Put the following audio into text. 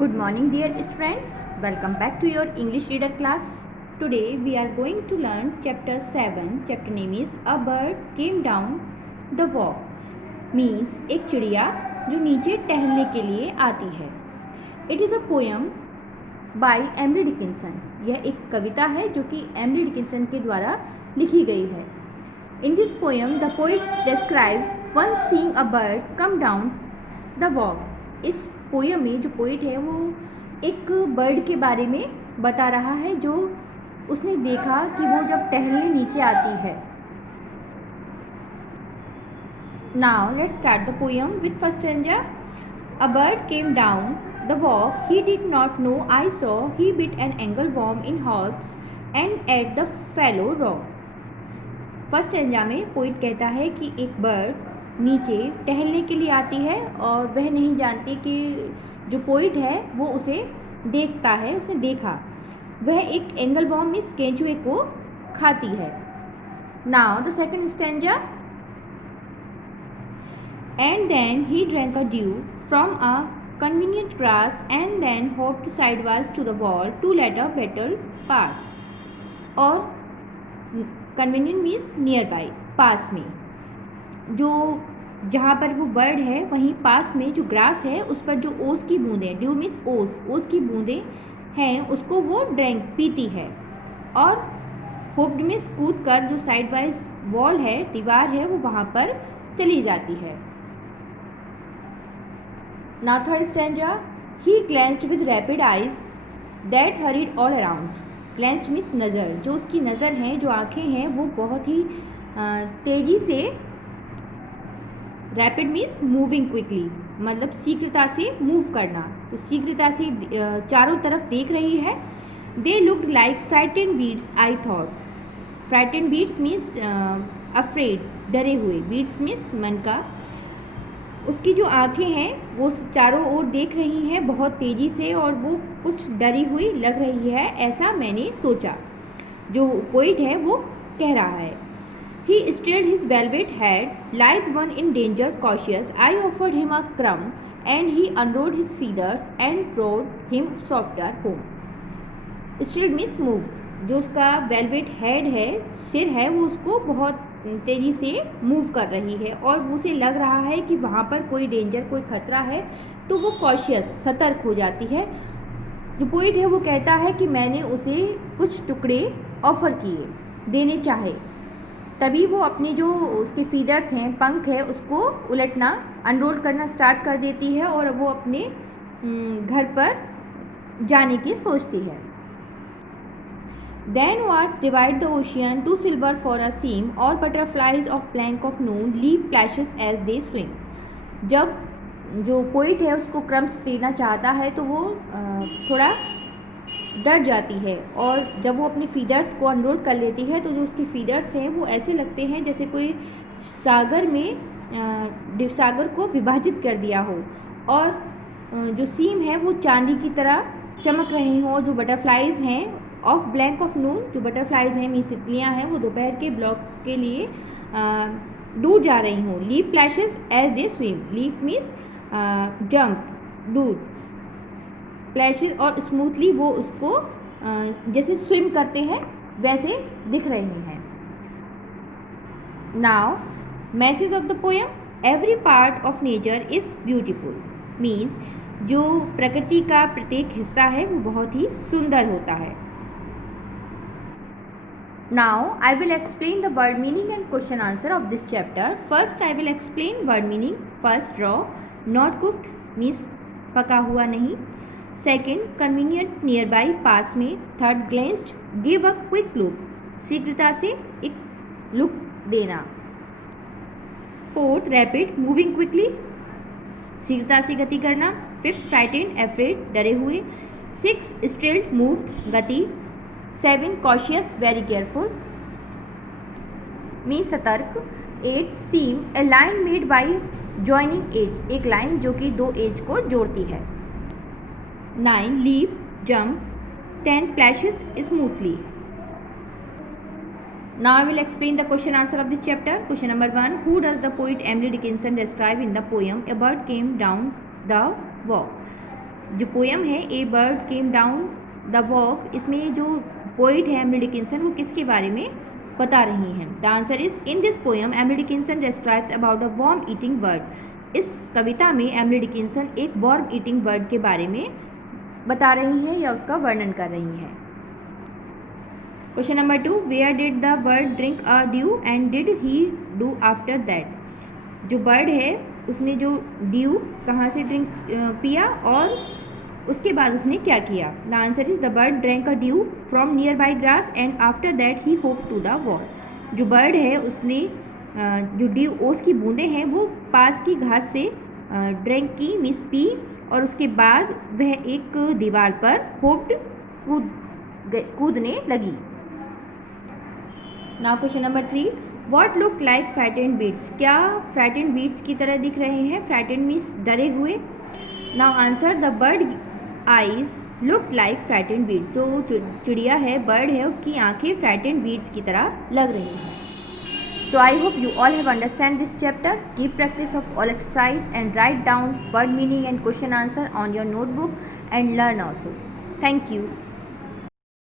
Good morning, dear students. Welcome back to your English reader class. Today we are going to learn chapter 7. Chapter name is A Bird Came Down the Walk. Means एक चिड़िया जो नीचे टहलने के लिए आती है. It is a poem by emery Dickinson. यह एक कविता है जो कि एमरी डिकिंसन के द्वारा लिखी गई है. In this poem, the poet described once seeing a bird come down the walk. इस पोयम में जो पोइट है वो एक बर्ड के बारे में बता रहा है जो उसने देखा कि वो जब टहलने नीचे आती है. Now let's start the poem with first stanza. A bird came down the walk, he did not know I saw, he bit an angleworm in hops and ate the fellow rock. First stanza में poet कहता है कि एक bird नीचे टहलने के लिए आती है और वह नहीं जानती कि जो पोइट है वो उसे देखता है, उसे देखा. वह एक एंगलवॉर्म मीन्स केंचुए को खाती है. Now the second stanza. And then he drank a dew from a convenient grass and then hopped sideways to the wall to let a beetle pass. और कन्वीनियंट मीन्स नियर बाई, पास में. जो जहाँ पर वो बर्ड है वहीं पास में जो ग्रास है उस पर जो ओस की बूंदें, ड्यू मीन्स ओस की बूंदें हैं, उसको वो ड्रैंक पीती है. और होप्ड मीन्स कूद कर जो साइड वाइज वॉल है, दीवार है, वो वहाँ पर चली जाती है. Now third stanza. He glanced with rapid eyes that hurried all around. Glanced means नज़र. जो उसकी नज़र है, जो आँखें हैं, वो बहुत ही तेज़ी से, रैपिड मीन्स मूविंग क्विकली, मतलब शीघ्रता से मूव करना, तो शीघ्रता से चारों तरफ देख रही है. They looked like frightened beads I thought. Frightened beads means afraid, डरे हुए. बीड्स मीन्स मन का. उसकी जो आँखें हैं वो चारों ओर देख रही हैं बहुत तेज़ी से और वो कुछ डरी हुई लग रही है, ऐसा मैंने सोचा. जो पोइट है वो कह रहा है. He straightened his velvet head like one in danger, cautious. I offered him a crumb, and he unrolled his feathers and brought him softer home. Straightened means moved. जो उसका वेलवेट हेड है, सिर है, वो उसको बहुत तेज़ी से मूव कर रही है और उसे लग रहा है कि वहाँ पर कोई डेंजर, कोई खतरा है, तो वो कॉशियस, सतर्क हो जाती है. जो पोइट है वो कहता है कि मैंने उसे कुछ टुकड़े ऑफर किए, देने चाहे. तभी वो अपने जो उसके फीदर्स हैं, पंख है, उसको उलटना, अनरोल करना स्टार्ट कर देती है और वो अपने घर पर जाने की सोचती है. Than wars divide the ocean too silver for a seam or butterflies of blank of noon leave flashes as they swim. जब जो पोइट है उसको क्रम्स देना चाहता है तो वो थोड़ा डर जाती है और जब वो अपने फीदर्स को अनरोल कर लेती है तो जो उसके फीदर्स हैं वो ऐसे लगते हैं जैसे कोई सागर में सागर को विभाजित कर दिया हो और जो सीम है वो चांदी की तरह चमक रही हों. जो बटरफ्लाइज हैं ऑफ ब्लैंक ऑफ नून, जो बटरफ्लाइज हैं मीन्स तितलियाँ हैं, वो दोपहर के ब्लॉक के लिए दूर जा रही हों. Leave flashes as they swim. Leave means jump, दूर. फ्लैशेस और स्मूथली वो उसको जैसे स्विम करते हैं वैसे दिख रहे हैं. Now message of the poem. Every part of nature is beautiful. Means जो प्रकृति का प्रत्येक हिस्सा है वो बहुत ही सुंदर होता है. Now I will explain the word meaning and question answer of this chapter. First I will explain word meaning. First, raw, not cooked means पका हुआ नहीं. सेकेंड, कन्वीनियंट, नियर बाई, पास में. Third, glanced, give a quick look, शीघ्रता से एक look देना. Fourth, rapid, moving quickly, शीघ्रता से गति करना. फिफ्थ, फ्राइटेंड, अफ्रेड, डरे हुए. सिक्स, स्ट्रेल्ड, मूव्ड, गति. Seven, cautious, very careful means सतर्क. Eight, seam, a line made by joining edge, एक लाइन जो कि दो एज को जोड़ती है. 9, leap, jump. 10, flashes smoothly. Now I will explain the question answer of this chapter. Question number 1. Who does the poet Emily Dickinson describe in the poem A Bird Came Down the Walk? जो poem है a bird came down the walk, इसमें जो poet है Emily Dickinson वो किसके बारे में बता रही हैं? The answer is in this poem Emily Dickinson describes about a worm eating bird. इस कविता में एमिली डिकिंसन एक वर्म ईटिंग बर्ड के बारे में बता रही हैं या उसका वर्णन कर रही हैं। Question number 2, where did the bird drink a dew and did he do after that? जो बर्ड है उसने जो ड्यू कहाँ से ड्रिंक पिया और उसके बाद उसने क्या किया? The answer is the bird drank a dew from nearby grass and after that he hop to the wall. जो बर्ड है उसने जो ड्यू ओस की बूंदें हैं वो पास की घास से ड्रैंक की मीन्स पी और उसके बाद वह एक दीवार पर होप्ड कूदने लगी। Now question number 3, what look like frightened beats? क्या फ्राइटेंड बीट्स की तरह दिख रहे हैं? फ्राइटेंड मीन्स डरे हुए। Now answer, the bird eyes look like frightened beats. जो चिड़िया है, बर्ड है, उसकी आंखें फ्राइटेंड बीट्स की तरह लग रही हैं। So I hope you all have understand this chapter. Keep practice of all exercise and write down word meaning and question answer on your notebook and learn also. Thank you.